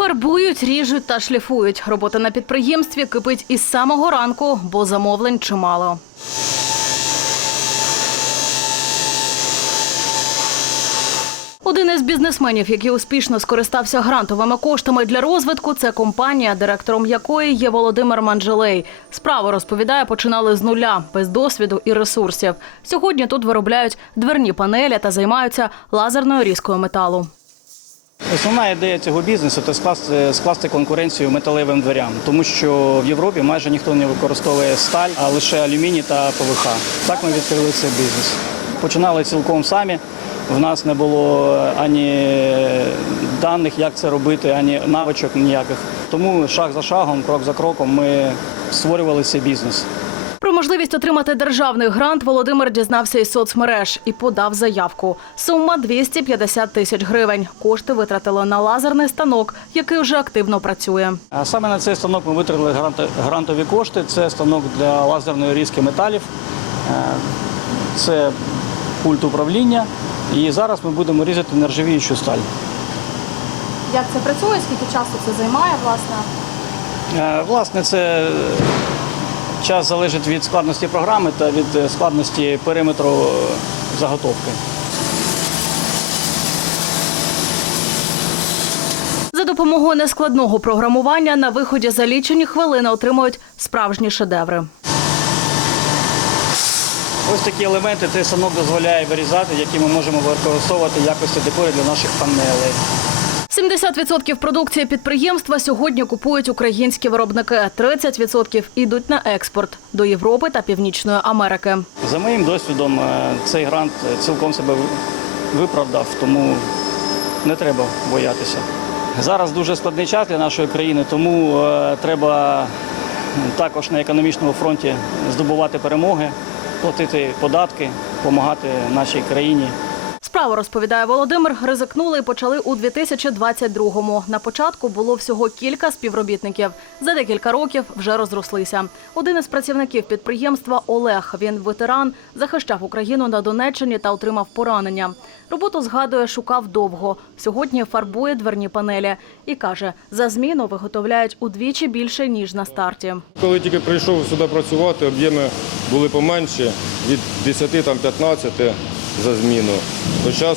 Фарбують, ріжуть та шліфують. Робота на підприємстві кипить із самого ранку, бо замовлень чимало. Один із бізнесменів, який успішно скористався грантовими коштами для розвитку, це компанія, директором якої є Володимир Манджелей. Справу розповідає, починали з нуля, без досвіду і ресурсів. Сьогодні тут виробляють дверні панелі та займаються лазерною різкою металу. Основна ідея цього бізнесу це скласти, скласти конкуренцію металевим дверям, тому що в Європі майже ніхто не використовує сталь, а лише алюміній та ПВХ. Так ми відкрили цей бізнес. Починали цілком самі. В нас не було ані даних, як це робити, ані навичок ніяких. Тому шаг за шагом, крок за кроком, ми створювали цей бізнес. Можливість отримати державний грант Володимир дізнався із соцмереж і подав заявку. Сума 250 тисяч гривень. Кошти витратили на лазерний станок, який вже активно працює. Саме на цей станок ми витратили грантові кошти. Це станок для лазерної різки металів, е, це пульт управління. І зараз ми будемо різати нержавіючу сталь. Як це працює? Скільки часу це займає, власне? Е, Власне, це час залежить від складності програми та від е, складності периметру е, заготовки. За допомогою нескладного програмування на виході за лічені хвилини отримують справжні шедеври. Ось такі елементи цей станок дозволяє вирізати, які ми можемо використовувати в якості декорів для наших панелей. 70% продукції підприємства сьогодні купують українські виробники. 30% ідуть на експорт до Європи та Північної Америки. За моїм досвідом, е, цей грант цілком себе виправдав, тому не треба боятися. Зараз дуже складний час для нашої країни, тому е, треба також на економічному фронті здобувати перемоги, платити податки, допомагати нашій країні. Справу розповідає Володимир. Ризикнули і почали у 2022-му. На початку було всього кілька співробітників. За декілька років вже розрослися. Один із працівників підприємства Олег. Він ветеран, захищав Україну на Донеччині та отримав поранення. Роботу згадує, шукав довго. Сьогодні фарбує дверні панелі і каже, за зміну виготовляють удвічі більше ніж на старті. Коли тільки прийшов сюди працювати, об'єми були поменші, від 10 там, 15 за зміну. То зараз,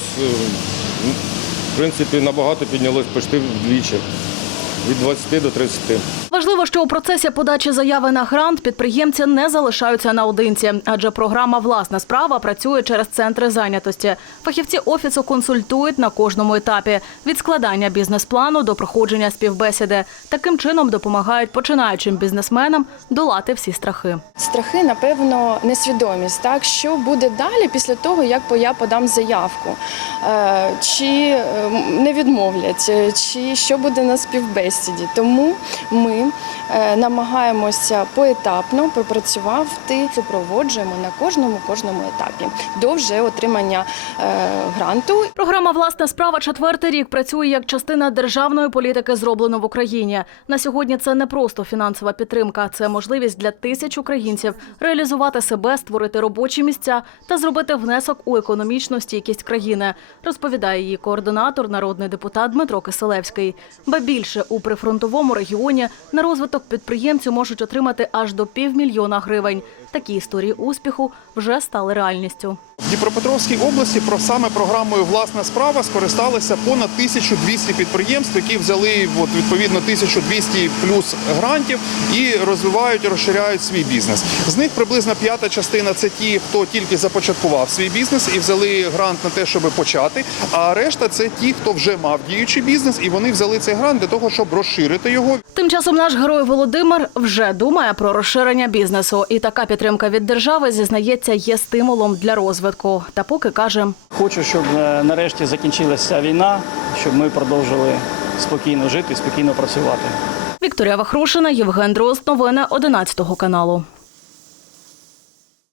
в принципі, набагато піднялось почти вдвічі, від 20 до 30. Важливо, що у процесі подачі заяви на грант підприємці не залишаються наодинці, адже програма Власна справа працює через центри зайнятості. Фахівці офісу консультують на кожному етапі від складання бізнес-плану до проходження співбесіди. Таким чином допомагають починаючим бізнесменам долати всі страхи. Страхи, напевно, несвідомість. Так, що буде далі після того, як я подам заявку, Е, чи е, не відмовлять, чи що буде на співбесіді. Тому ми намагаємося поетапно пропрацювати, супроводжуємо на кожному кожному етапі до вже отримання е, гранту Програма Власна справа четвертий рік працює як частина державної політики зроблено в Україні. На сьогодні це не просто фінансова підтримка, це можливість для тисяч українців реалізувати себе, створити робочі місця та зробити внесок у економічну стійкість країни, розповідає її координатор, народний депутат Дмитро Киселевський. Ба більше у прифронтовому регіоні на розвиток підприємці можуть отримати аж до півмільйона гривень. Такі історії успіху вже стали реальністю. Дніпропетровській області про саме програмою Власна справа скористалися понад 1200 підприємств, які взяли от, відповідно 1200 плюс грантів і розвивають, розширяють свій бізнес. З них приблизно п'ята частина це ті, хто тільки започаткував свій бізнес і взяли грант на те, щоб почати. А решта це ті, хто вже мав діючий бізнес, і вони взяли цей грант для того, щоб розширити його. Тим часом наш герой Володимир вже думає про розширення бізнесу, і така підтримка від держави зізнається є стимулом для розвитку. Та поки каже, Хочу, щоб е, нарешті закінчилася війна, щоб ми продовжили спокійно жити, спокійно працювати. Вікторія Вахрушина, Євген Дрозд. Новини 11 каналу.